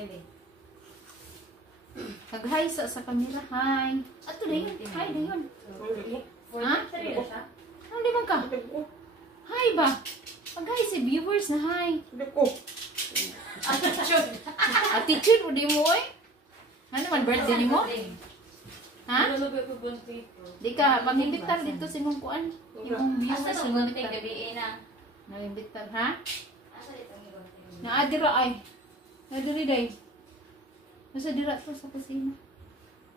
maybe. Nag-hi sa camera. Hi. Ato na yun. Hi na yun. Ha? Ano di man ka? Hi ba? Pag-hi si viewers na hi. Attitude mo di mo eh. Ano man birthday ni mo? Ha? Di ka pag-imbitar dito sa imong kuan. Imong viewers sa imong gabi na. Nag-imbitar ha? Naadira ay. Naadiri day. Nasa dira to sa kusina.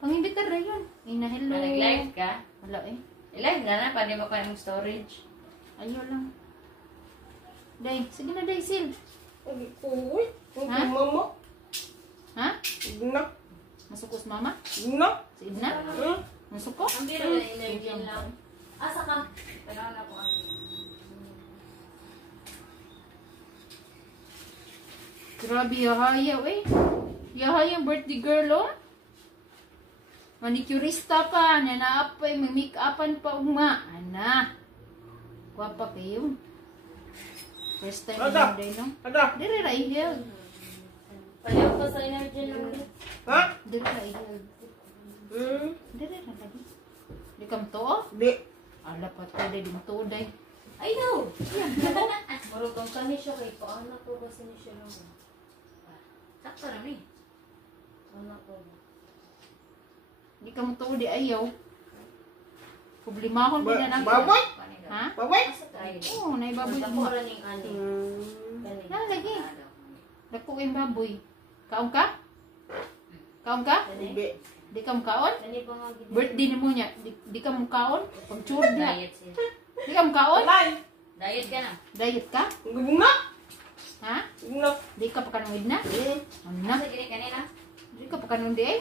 Pang-imbitar na yun. Ina, hello. Nag-live ka? Wala eh. I-live na na, pwede mo pa yung storage. Ayaw lang. Day, sige na day, Sil. Ha? Ha? Igna. Masukos mama? Igna. Si Idna? Masuko? Ang biro na energy lang. Asa ka? Tanaw na po kasi. Grabe, yahayaw eh. Yahayaw birthday girl oh. Manicurista pa, nanaapay, may make-upan pa uma. Ana. Guwapa kayo. First time Ada. na day no? Ada. Dire ra ihel. Pareho ka sa energy lang. Ha? Dire ra ihel. Dire ra lagi. Di kam to oh. Di. Ala pa to day din to day. Ay no! Marunong kang kani siya kay paano ko ba siya lang. Sakto na ni. Ano ko ba? Di kam to di ayaw. Problemahon din na Baboy? Ha? Baboy? Oo, naibaboy mo. Na lagi. Dako kayong baboy. Kaon ka? Kaon ka? Di. Di ka mukaon? Birthday ni mo niya. Di ka mukaon? Pag-chur niya. Diet siya. Di ka mukaon? Alay. Diet ka na. Diet ka? Igna. Ha? Igna. Di ka pa kanong idna? Ano na? Asa gini kanina? Di ka pa kanong di eh?